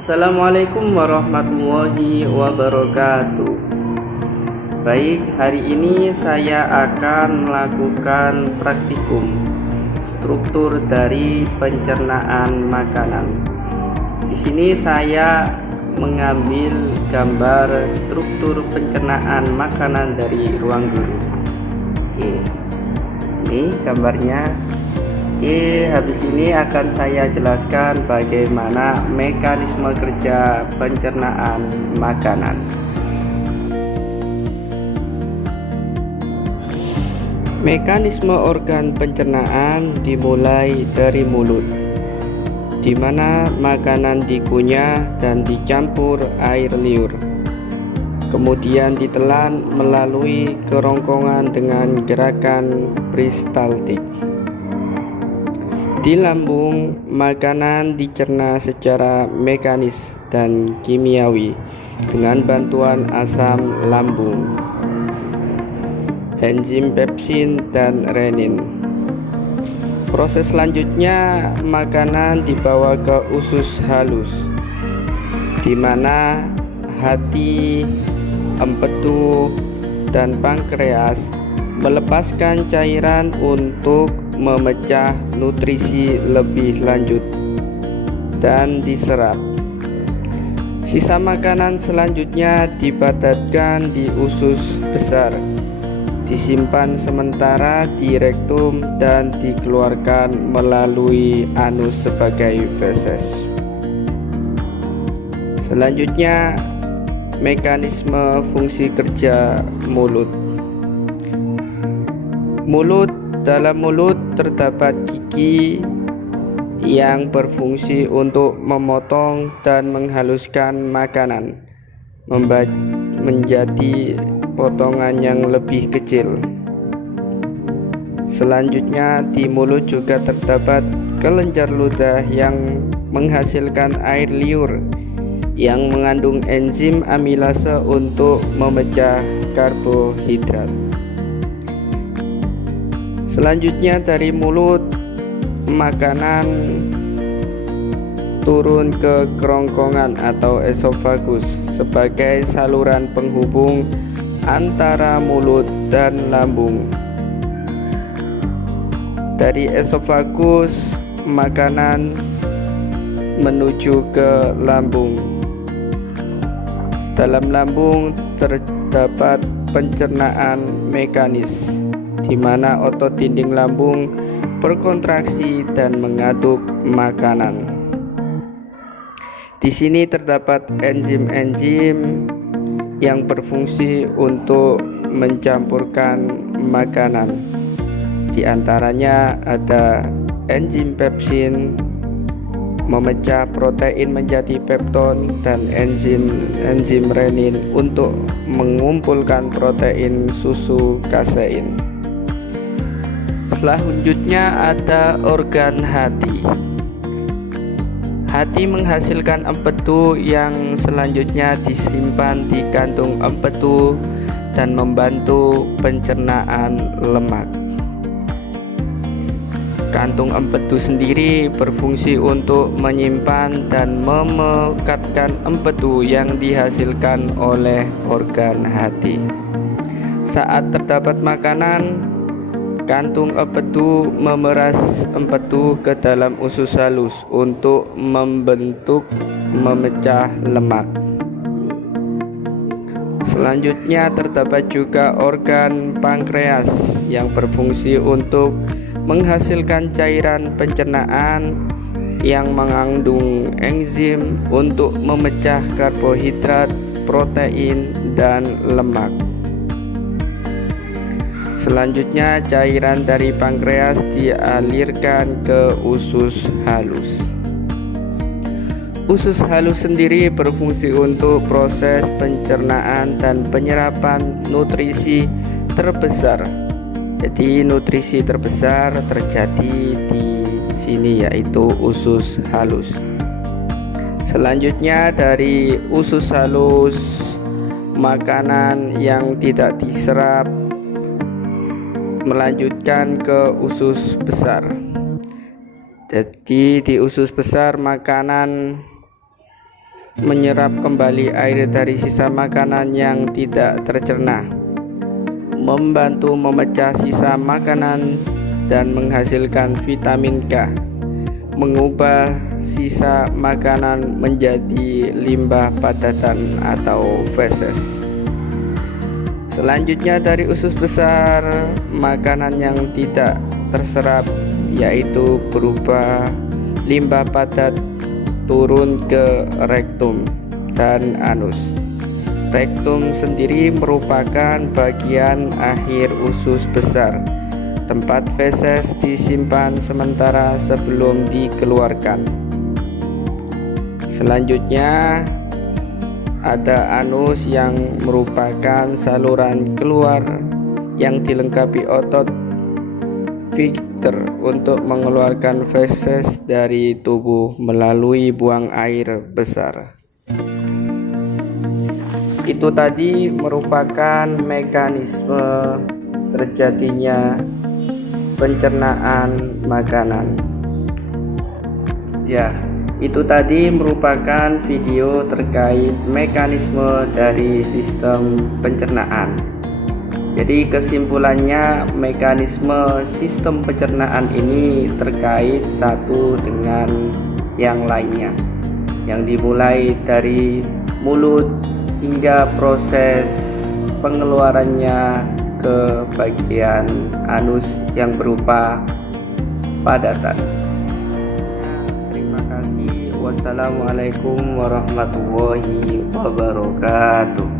Assalamualaikum warahmatullahi wabarakatuh. Baik, hari ini saya akan melakukan praktikum struktur dari pencernaan makanan. Di sini saya mengambil gambar struktur pencernaan makanan dari ruang guru. Oke, ini gambarnya. Oke, habis ini akan saya jelaskan bagaimana mekanisme kerja pencernaan makanan. Mekanisme organ pencernaan dimulai dari mulut, di mana makanan dikunyah dan dicampur air liur, kemudian ditelan melalui kerongkongan dengan gerakan peristaltik. Di lambung, makanan dicerna secara mekanis dan kimiawi dengan bantuan asam lambung, enzim pepsin dan renin. Proses selanjutnya, makanan dibawa ke usus halus, di mana hati, empedu, dan pankreas melepaskan cairan untuk memecah nutrisi lebih lanjut dan diserap. Sisa makanan selanjutnya dipadatkan di usus besar, disimpan sementara di rektum dan dikeluarkan melalui anus sebagai feses. Selanjutnya, mekanisme fungsi kerja mulut. Dalam mulut terdapat gigi yang berfungsi untuk memotong dan menghaluskan makanan menjadi potongan yang lebih kecil. Selanjutnya, di mulut juga terdapat kelenjar ludah yang menghasilkan air liur yang mengandung enzim amilase untuk memecah karbohidrat. Selanjutnya, dari mulut, makanan turun ke kerongkongan atau esofagus sebagai saluran penghubung antara mulut dan lambung. Dari esofagus, makanan menuju ke lambung. Dalam lambung terdapat pencernaan mekanis, di mana otot dinding lambung berkontraksi dan mengaduk makanan. Di sini terdapat enzim-enzim yang berfungsi untuk mencampurkan makanan. Di antaranya ada enzim pepsin, memecah protein menjadi pepton, dan enzim renin untuk mengumpulkan protein susu kasein. Selanjutnya ada organ hati. Hati menghasilkan empedu yang selanjutnya disimpan di kantung empedu dan membantu pencernaan lemak. Kantung empedu sendiri berfungsi untuk menyimpan dan memekatkan empedu yang dihasilkan oleh organ hati. Saat terdapat makanan, kantung empedu memeras empedu ke dalam usus halus untuk memecah lemak. Selanjutnya terdapat juga organ pankreas yang berfungsi untuk menghasilkan cairan pencernaan yang mengandung enzim untuk memecah karbohidrat, protein, dan lemak. Selanjutnya, cairan dari pankreas dialirkan ke usus halus. Usus halus sendiri berfungsi untuk proses pencernaan dan penyerapan nutrisi terbesar. Jadi, nutrisi terbesar terjadi di sini, yaitu usus halus. Selanjutnya, dari usus halus, makanan yang tidak diserap melanjutkan ke usus besar. Jadi di usus besar makanan menyerap kembali air dari sisa makanan yang tidak tercerna, membantu memecah sisa makanan dan menghasilkan vitamin K, mengubah sisa makanan menjadi limbah padatan atau feses. Selanjutnya dari usus besar, makanan yang tidak terserap yaitu berupa limbah padat turun ke rektum dan anus. Rektum sendiri merupakan bagian akhir usus besar, tempat feses disimpan sementara sebelum dikeluarkan. Selanjutnya ada anus yang merupakan saluran keluar yang dilengkapi otot filter untuk mengeluarkan feses dari tubuh melalui buang air besar. Itu tadi merupakan mekanisme terjadinya pencernaan makanan. Ya, itu tadi merupakan video terkait mekanisme dari sistem pencernaan. Jadi kesimpulannya, mekanisme sistem pencernaan ini terkait satu dengan yang lainnya, yang dimulai dari mulut hingga proses pengeluarannya ke bagian anus yang berupa padatan. Terima kasih. Wassalamualaikum warahmatullahi wabarakatuh.